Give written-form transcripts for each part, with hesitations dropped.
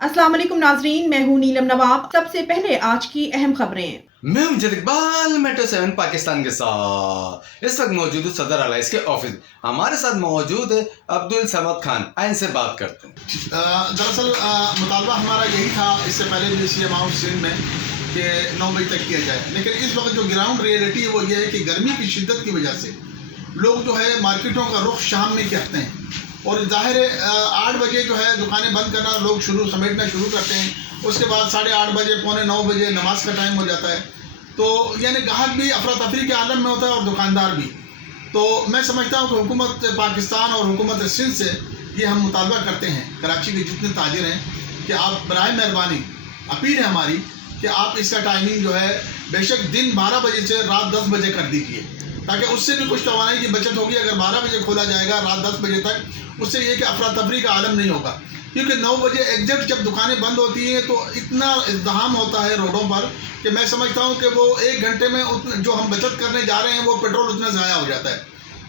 अस्सलाम वालेकुम नाजरीन, मैं हूँ नीलम नवाब। सबसे पहले आज की अहम खबरें। मैं हूं मुजद इकबाल, मेट्रो 7 पाकिस्तान के साथ इस वक्त मौजूद हूं सदर अलायंस के ऑफिस। हमारे साथ मौजूद है अब्दुल समद खान। आइए इनसे बात करते हैं। दरअसल मुतालबा हमारा यही था इससे पहले भी सीएम हाउस सिंध में कि 9 बजे तक किया जाए, लेकिन इस वक्त जो ग्राउंड रियलिटी है वो ये है कि गर्मी की शिद्दत की वजह से लोग जो है मार्केटों का रुख शाम में करते हैं और ज़ाहिर है 8 बजे जो है दुकानें बंद करना लोग समेटना शुरू करते हैं। उसके बाद 8:30 बजे 8:45 बजे नमाज का टाइम हो जाता है, तो यानी ग्राहक भी अफरा तफरी के आलम में होता है और दुकानदार भी। तो मैं समझता हूँ कि हुकूमत पाकिस्तान और हुकूमत सिंध से ये हम मुतालबा करते हैं, कराची के जितने ताजिर हैं, कि आप बराए मेहरबानी अपील है हमारी कि आप इसका टाइमिंग जो है बेशक दिन 12 बजे से रात 10 बजे कर दीजिए, ताकि उससे भी कुछ तवानाई की बचत होगी। अगर 12 बजे खोला जाएगा रात 10 बजे तक, उससे ये कि अफरा तफरी का आलम नहीं होगा, क्योंकि 9 बजे एग्जैक्ट जब दुकानें बंद होती हैं तो इतना इज़्दिहाम होता है रोडों पर कि मैं समझता हूँ कि वो 1 घंटे में जो हम बचत करने जा रहे हैं वो पेट्रोल उतना ज़ाया हो जाता है।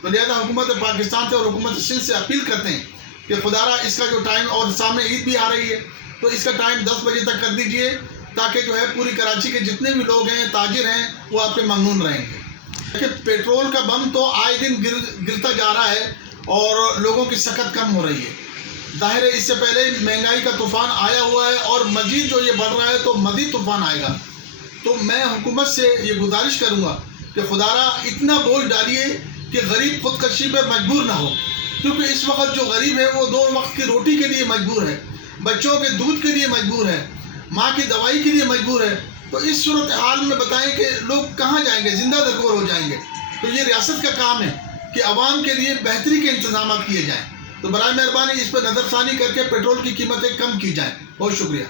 तो लिहाजा हुकूमत पाकिस्तान से और हुकूमत सिंध से अपील करते हैं कि खुदारा इसका जो टाइम, और सामने ईद भी आ रही है, तो इसका टाइम 10 बजे तक कर दीजिए, ताकि जो है पूरी कराची के जितने भी लोग हैं, ताजिर हैं, वो आपके ममनून रहेंगे। देखिए, पेट्रोल का बम तो आए दिन गिरता जा रहा है और लोगों की सकत कम हो रही है। ज़ाहिर है इससे पहले महंगाई का तूफ़ान आया हुआ है और मज़ीद जो ये बढ़ रहा है तो मज़ीद तूफ़ान आएगा। तो मैं हुकूमत से ये गुजारिश करूँगा कि खुदारा इतना बोझ डालिए कि गरीब खुदकशी पर मजबूर ना हो, क्योंकि इस वक्त जो गरीब है वो 2 वक्त की रोटी के लिए मजबूर है, बच्चों के दूध के लिए मजबूर है, माँ की दवाई के लिए मजबूर है। तो इस सूरत हाल में बताएं कि लोग कहाँ जाएंगे, जिंदा दरगोर हो जाएंगे। तो ये रियासत का काम है कि आवाम के लिए बेहतरी के इंतजाम किए जाएँ। तो बराए मेहरबानी इस पर नज़रसानी करके पेट्रोल की कीमतें कम की जाएँ। बहुत शुक्रिया।